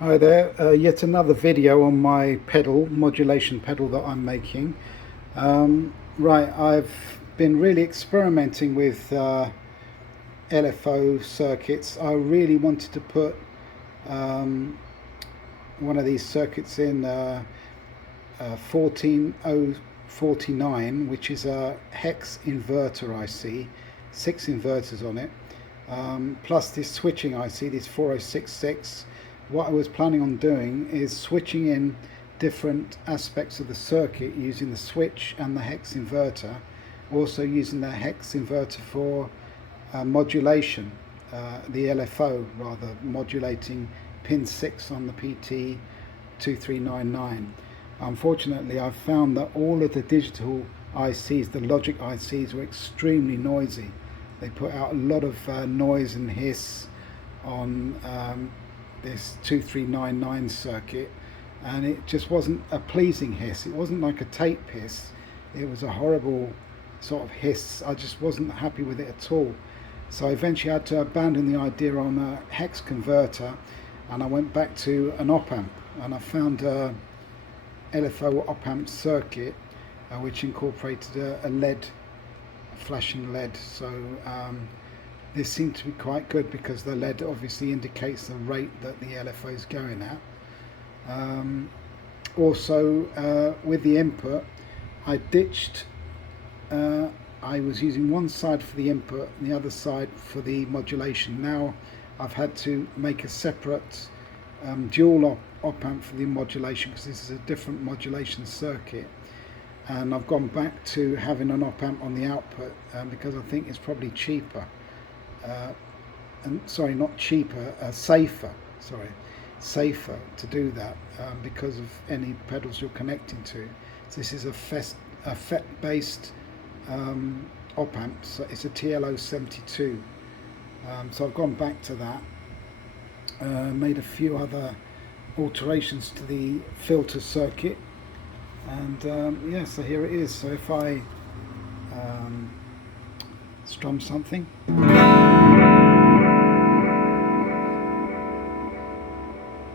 Hi there, yet another video on my modulation pedal that I'm making. Right, I've been really experimenting with LFO circuits. I really wanted to put um, one of these circuits in 14049, which is a hex inverter IC, 6 inverters on it, plus this switching IC, this 4066. What I was planning on doing is switching in different aspects of the circuit using the switch and the hex inverter, also using the hex inverter for modulation, the LFO rather, modulating pin 6 on the PT2399. Unfortunately, I've found that all of the digital ICs, the logic ICs, were extremely noisy. They put out a lot of noise and hiss on this 2399 circuit, and it just wasn't a pleasing hiss. It wasn't like a tape hiss, it was a horrible sort of hiss. I just wasn't happy with it at all. So I eventually had to abandon the idea on a hex converter, and I went back to an op amp, and I found a LFO op amp circuit which incorporated a LED, flashing LED. So this seemed to be quite good because the LED obviously indicates the rate that the LFO is going at. Also, with the input, I ditched, I was using one side for the input and the other side for the modulation. Now I've had to make a separate dual op amp for the modulation because this is a different modulation circuit, and I've gone back to having an op amp on the output because I think it's probably cheaper, and sorry, not cheaper, safer to do that because of any pedals you're connecting to. So this is a FET based op amp, so it's a TLO72. So I've gone back to that, made a few other alterations to the filter circuit, and yeah, so here it is. So if I strum something,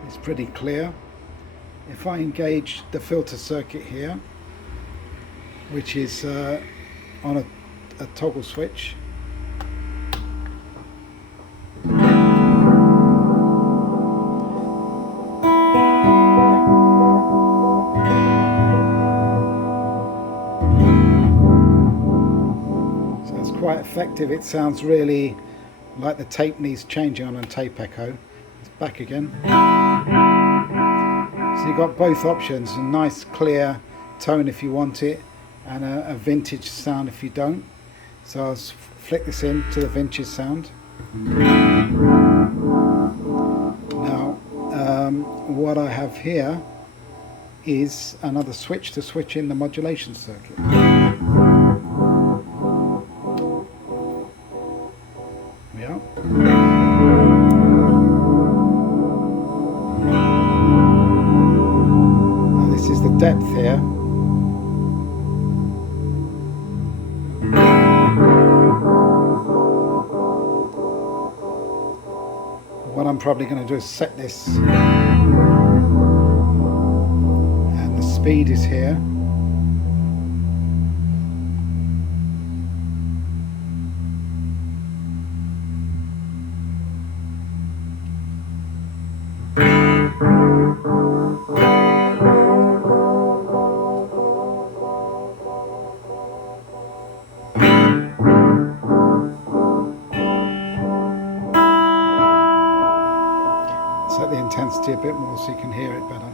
it's pretty clear. If I engage the filter circuit here, which is on a toggle switch, quite effective. It sounds really like the tape needs changing on a tape echo. It's back again. So you've got both options, a nice clear tone if you want it, and a vintage sound if you don't. So I'll flick this in to the vintage sound. Now what I have here is another switch to switch in the modulation circuit. Yeah. Now this is the depth here. What I'm probably going to do is set this, and the speed is here. Set the intensity a bit more so you can hear it better.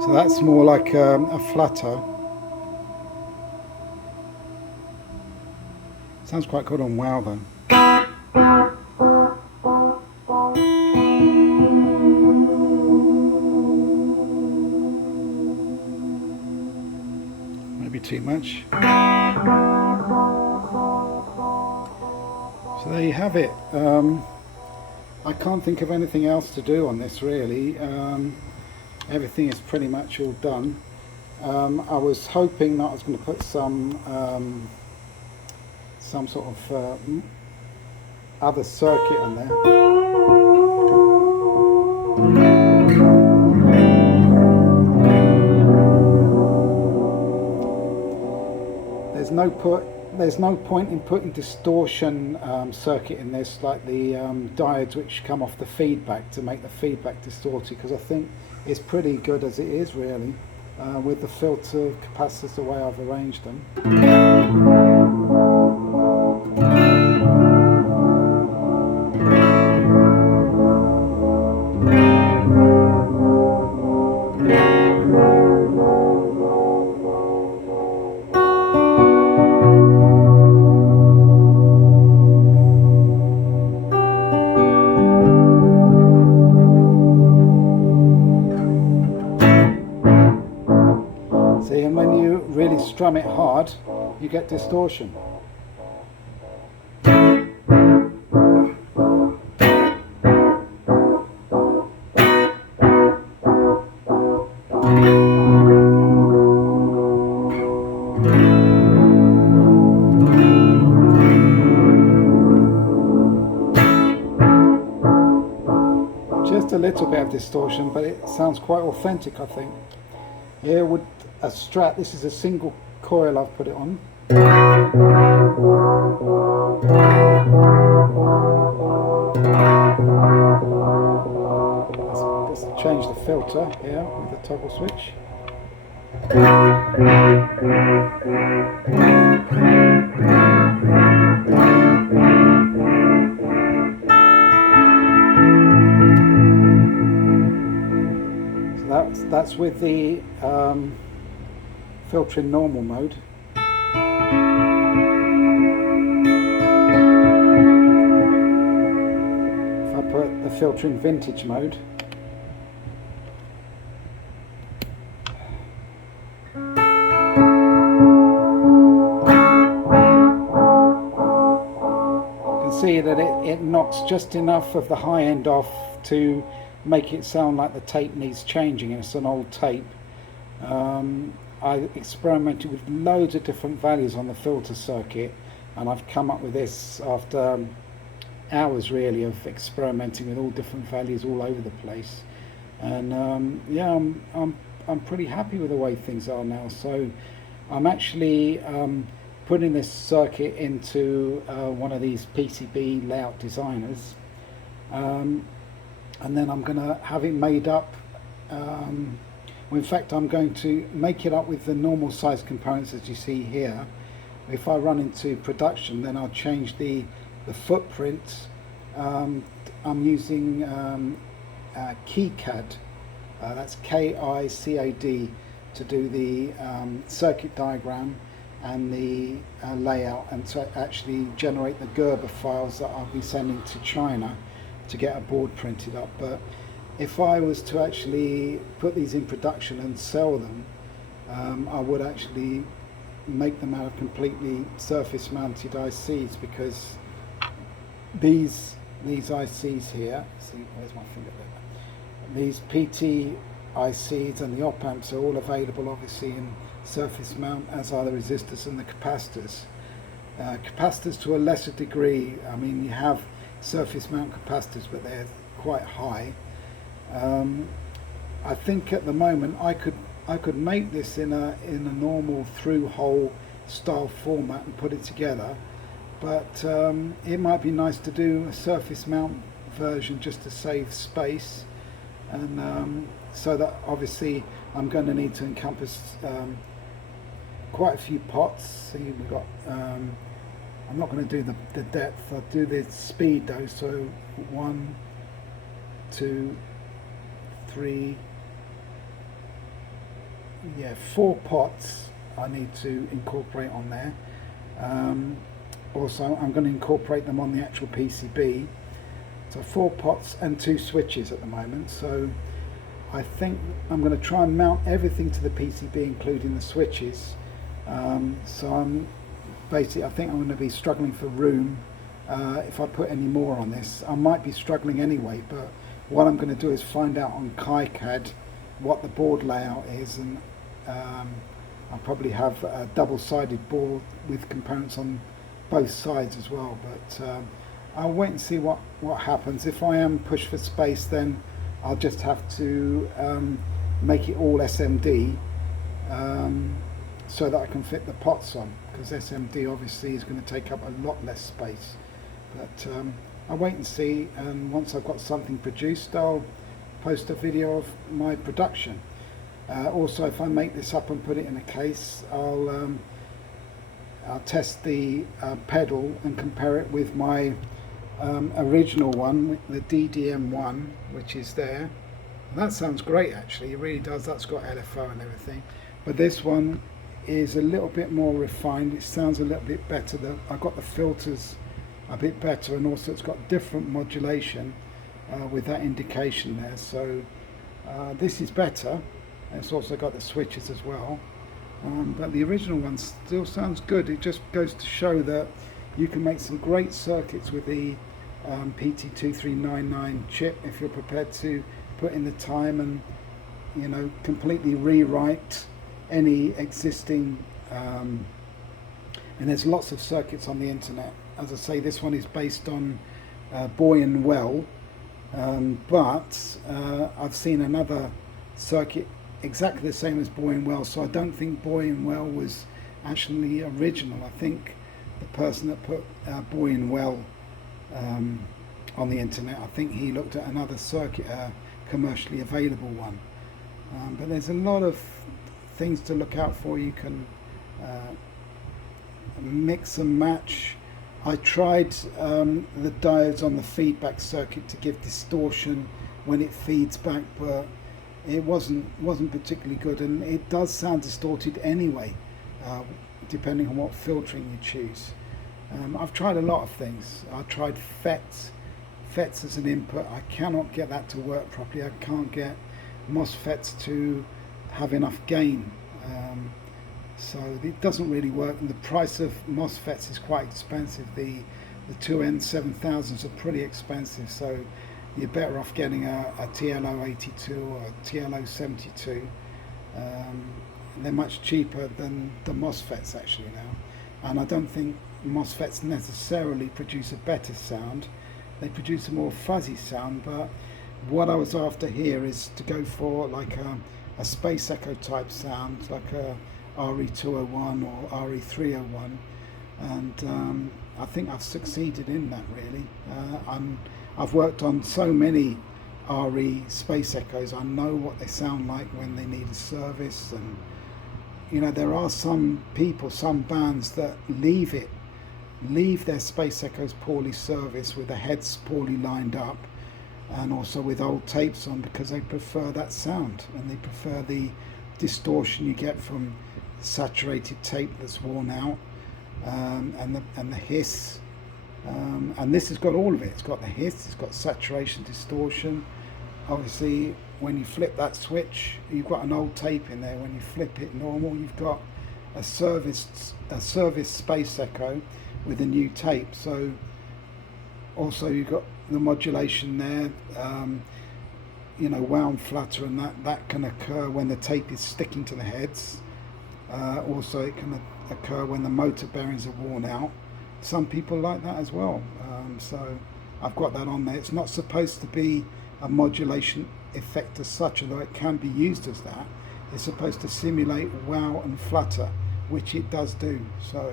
So that's more like a flutter. Sounds quite good on wow then. it too much. So there you have it. I can't think of anything else to do on this really. Everything is pretty much all done. I was hoping that I was going to put some sort of other circuit on there. There's no point in putting distortion circuit in this, like the diodes which come off the feedback, to make the feedback distorted, because I think it's pretty good as it is really, with the filter capacitors the way I've arranged them. See, and when you really strum it hard, you get distortion. Just a little bit of distortion, but it sounds quite authentic, I think. Here with a Strat, this is a single coil I've put it on. Let's change the filter here with the toggle switch. So that's with the filter in normal mode. If I put the filter in vintage mode, you can see that it knocks just enough of the high end off to make it sound like the tape needs changing, and it's an old tape. I experimented with loads of different values on the filter circuit, and I've come up with this after hours really of experimenting with all different values all over the place. And yeah, I'm pretty happy with the way things are now. So I'm actually putting this circuit into one of these PCB layout designers, and then I'm going to have it made up. Well, in fact, I'm going to make it up with the normal size components as you see here. If I run into production, then I'll change the footprint. I'm using KiCad, that's KiCad, to do the circuit diagram and the layout, and to actually generate the Gerber files that I'll be sending to China to get a board printed up. But if I was to actually put these in production and sell them, I would actually make them out of completely surface mounted ICs, because these ICs here, see, where's my finger there? These PT ICs and the op amps are all available obviously in surface mount, as are the resistors and the capacitors. Capacitors to a lesser degree, I mean, you have surface mount capacitors, but they're quite high. I think at the moment I could make this in a normal through hole style format and put it together, but it might be nice to do a surface mount version just to save space, and so that obviously I'm going to need to encompass quite a few pots. See, we've got I'm not going to do the depth, I'll do the speed though. So 1, 2, 3, yeah, 4 pots I need to incorporate on there. Also I'm going to incorporate them on the actual PCB. So 4 pots and 2 switches at the moment. So I think I'm going to try and mount everything to the PCB, including the switches, So I'm basically, I think I'm going to be struggling for room if I put any more on this. I might be struggling anyway, but what I'm going to do is find out on KiCad what the board layout is, and I'll probably have a double-sided board with components on both sides as well. But I'll wait and see what happens. If I am pushed for space, then I'll just have to make it all SMD so that I can fit the pots on, because SMD obviously is going to take up a lot less space. But I'll wait and see, and once I've got something produced, I'll post a video of my production. Also, if I make this up and put it in a case, I'll test the pedal and compare it with my original one, the DDM1, which is there. And that sounds great, actually. It really does. That's got LFO and everything. But this one is a little bit more refined. It sounds a little bit better. I got the filters a bit better, and also it's got different modulation with that indication there. So this is better. It's also got the switches as well. But the original one still sounds good. It just goes to show that you can make some great circuits with the PT2399 chip if you're prepared to put in the time and, you know, completely rewrite any existing and there's lots of circuits on the internet. As I say, this one is based on Boy and Well, but I've seen another circuit exactly the same as Boy and Well, so I don't think Boy and Well was actually original. I think the person that put Boy and Well on the internet, I think he looked at another circuit, commercially available one. But there's a lot of things to look out for. You can mix and match. I tried the diodes on the feedback circuit to give distortion when it feeds back, but it wasn't particularly good, and it does sound distorted anyway, depending on what filtering you choose. I've tried a lot of things. I tried FETs as an input. I cannot get that to work properly. I can't get MOSFETs to have enough gain, so it doesn't really work, and the price of MOSFETs is quite expensive. The 2N7000s are pretty expensive, so you're better off getting a TLO82 or a TLO72. They're much cheaper than the MOSFETs actually now, and I don't think MOSFETs necessarily produce a better sound. They produce a more fuzzy sound, but what I was after here is to go for like a space echo type sound, like a RE201 or RE301, and I think I've succeeded in that really. I've worked on so many RE space echoes. I know what they sound like when they need a service, and you know, there are some people, some bands that leave their space echoes poorly serviced with the heads poorly lined up, and also with old tapes on, because they prefer that sound and they prefer the distortion you get from saturated tape that's worn out, and the hiss. And this has got all of it. It's got the hiss, it's got saturation, distortion. Obviously, when you flip that switch, you've got an old tape in there. When you flip it normal, you've got a service space echo with a new tape. So also you've got the modulation there, you know, wow and flutter, and that can occur when the tape is sticking to the heads. Also it can occur when the motor bearings are worn out. Some people like that as well, so I've got that on there. It's not supposed to be a modulation effect as such, although it can be used as that. It's supposed to simulate wow and flutter, which it does do. So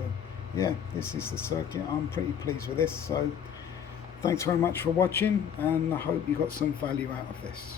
yeah, this is the circuit. I'm pretty pleased with this. So thanks very much for watching, and I hope you got some value out of this.